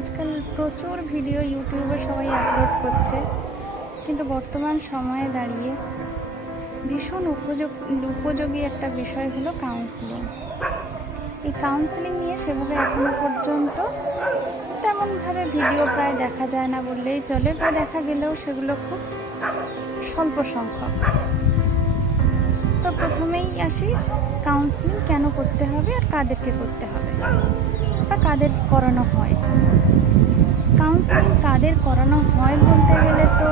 আজকাল প্রচুর ভিডিও ইউটিউবে সবাই আপলোড করছে। কিন্তু বর্তমান সময়ে দাঁড়িয়ে ভীষণ উপযোগ উপযোগী একটা বিষয় হলো কাউন্সিলিং এই কাউন্সিলিং নিয়ে সেভাবে এখনও পর্যন্ত তেমনভাবে ভিডিও প্রায় দেখা যায় না বললেই চলে। বা দেখা গেলেও সেগুলো খুব স্বল্প সংখ্যক। তো প্রথমেই আসি কাউন্সিলিং কেন করতে হবে আর কাদেরকে করতে হবে? বা কাদের করানো হয়? কাউন্সিলিং কাদের করানো হয় বলতে গেলে তো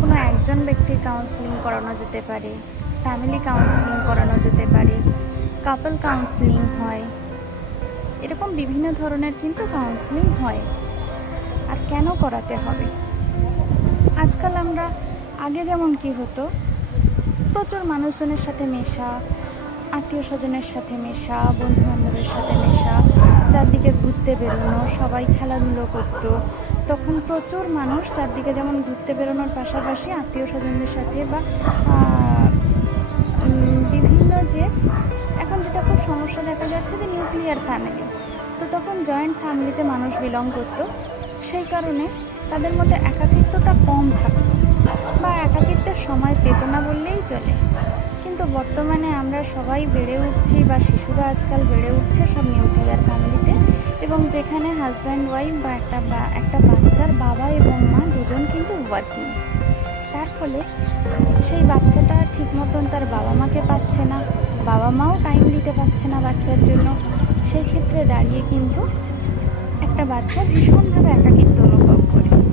কোনো একজন ব্যক্তির কাউন্সিলিং করানো যেতে পারে ফ্যামিলি কাউন্সিলিং করানো যেতে পারে কাপল কাউন্সিলিং হয়। এরকম বিভিন্ন ধরনের কিন্তু কাউন্সিলিং হয়। আর কেন করাতে হবে? আজকাল আমরা, আগে যেমন কি হতো, প্রচুর মানুষজনের সাথে মেশা আত্মীয় স্বজনের সাথে মেশা বন্ধু বান্ধবের সাথে মেশা, চারদিকে ঘুরতে বেরোনো, সবাই খেলাধুলো করতো। তখন প্রচুর মানুষ চারদিকে যেমন ঘুরতে বেরোনোর পাশাপাশি আত্মীয় স্বজনদের সাথে বা বিভিন্ন যে, এখন যেটা খুব সমস্যা দেখা যাচ্ছে যে নিউক্লিয়ার ফ্যামিলি। তো তখন জয়েন্ট ফ্যামিলিতে মানুষ বিলং করতো। সেই কারণে তাদের মধ্যে একাকিত্বটা কম থাকতো বা একাকিত্বের সময় পেত না বললেই চলে। কিন্তু বর্তমানে আমরা সবাই বেড়ে উঠছি বা শিশুরা আজকাল বেড়ে উঠছে সব নিউক্লিয়ার ফ্যামিলিতে। এবং যেখানে হাজব্যান্ড ওয়াইফ বা একটা বা, একটা বাচ্চার বাবা এবং মা দুজন কিন্তু ওয়ার্কিং। তার ফলে সেই বাচ্চাটা ঠিক মতন তার বাবা মাকে পাচ্ছে না, বাবা মাও টাইম দিতে পারছে না বাচ্চার জন্য। সেই ক্ষেত্রে দাঁড়িয়ে কিন্তু একটা বাচ্চা ভীষণভাবে একাকিত্ব অনুভব করে।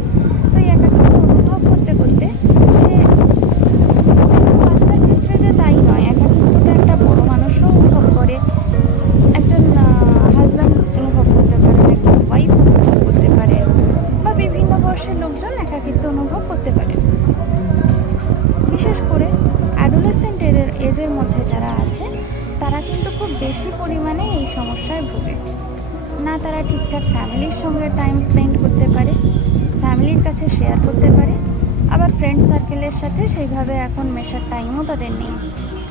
মধ্যে যারা আছে, তারা কিন্তু খুব বেশি পরিমাণে এই সমস্যায় ভোগে। না তারা ঠিকঠাক ফ্যামিলির সঙ্গে টাইম স্পেন্ড করতে পারে, ফ্যামিলির কাছে শেয়ার করতে পারে, আবার ফ্রেন্ড সার্কেলের সাথে সেইভাবে এখন মেশার টাইমও তাদের নেই।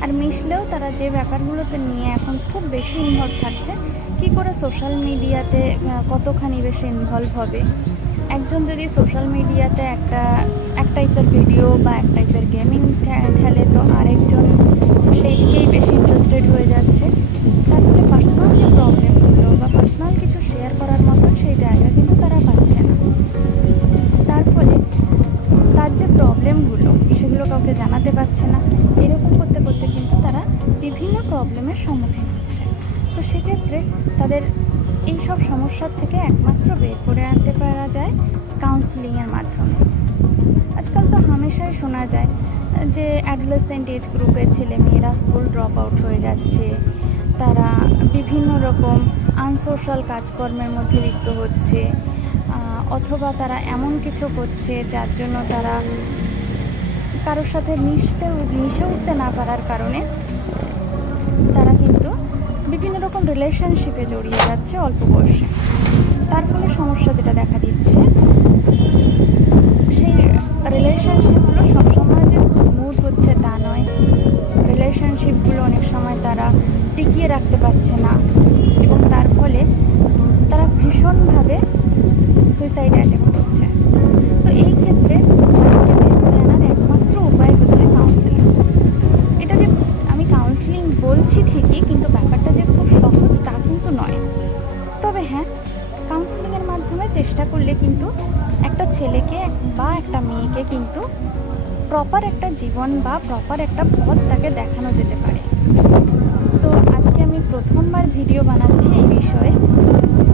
আর মিশলেও তারা যে ব্যাপারগুলোতে নিয়ে এখন খুব বেশি ইনভলভ থাকছে, কি করে সোশ্যাল মিডিয়াতে কতখানি বেশি ইনভলভ হবে একজন যদি সোশ্যাল মিডিয়াতে একটা, এক টাইপের ভিডিও বা এক টাইপের গেমিং খেলে, তো আরেকজন সেই দিকেই বেশি ইন্টারেস্টেড হয়ে যাচ্ছে। তার ফলে পার্সোনাল যে প্রবলেমগুলো বা পার্সোনাল কিছু শেয়ার করার মতন সেই জায়গা কিন্তু তারা পাচ্ছে না। তার ফলে তার যে প্রবলেমগুলো সেগুলো কাউকে জানাতে পারছে না। এরকম করতে করতে কিন্তু তারা বিভিন্ন প্রবলেমের সম্মুখীন হচ্ছে। তো সেক্ষেত্রে তাদের এই সব সমস্যার থেকে একমাত্র বের করে আনতে পারা যায় কাউন্সিলিংয়ের মাধ্যমে। আজকাল তো হামেশাই শোনা যায় যে অ্যাডোলেসেন্ট এজ গ্রুপের ছেলে মেয়েরা স্কুল ড্রপ আউট হয়ে যাচ্ছে, তারা বিভিন্ন রকম আনসোশ্যাল কাজকর্মের মধ্যে লিপ্ত হচ্ছে অথবা তারা এমন কিছু করছে যার জন্য তারা কারোর সাথে মিশতে, মিশে উঠতে না পারার কারণে তারা বিভিন্ন রকম রিলেশনশিপে জড়িয়ে যাচ্ছে অল্প বয়সে। তার ফলে সমস্যা যেটা দেখা দিচ্ছে সেই রিলেশনশিপগুলো সবসময় যে স্মুথ হচ্ছে তা নয়। রিলেশনশিপগুলো অনেক সময় তারা টিকিয়ে রাখতে পারছে না। বলছি ঠিকই, কিন্তু ব্যাপারটা যে খুব সহজ তা কিন্তু নয়। তবে হ্যাঁ কাউন্সিলিংয়ের মাধ্যমে চেষ্টা করলে কিন্তু একটা ছেলেকে বা একটা মেয়েকে কিন্তু প্রপার একটা জীবন বা প্রপার একটা পথ তাকে দেখানো যেতে পারে। তো আজকে আমি প্রথমবার ভিডিও বানাচ্ছি এই বিষয়ে।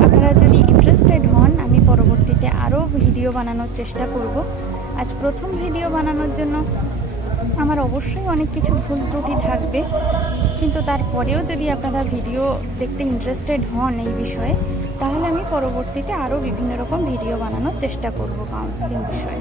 আপনারা যদি ইন্টারেস্টেড হন, আমি পরবর্তীতে আরও ভিডিও বানানোর চেষ্টা করব। আজ প্রথম ভিডিও বানানোর জন্য আমার অবশ্যই অনেক কিছু ভুল ত্রুটি থাকবে। কিন্তু তারপরেও যদি আপনারা ভিডিও দেখতে ইন্টারেস্টেড হন এই বিষয়ে, তাহলে আমি পরবর্তীতে আরও বিভিন্ন রকম ভিডিও বানানোর চেষ্টা করব কাউন্সিলিং বিষয়ে।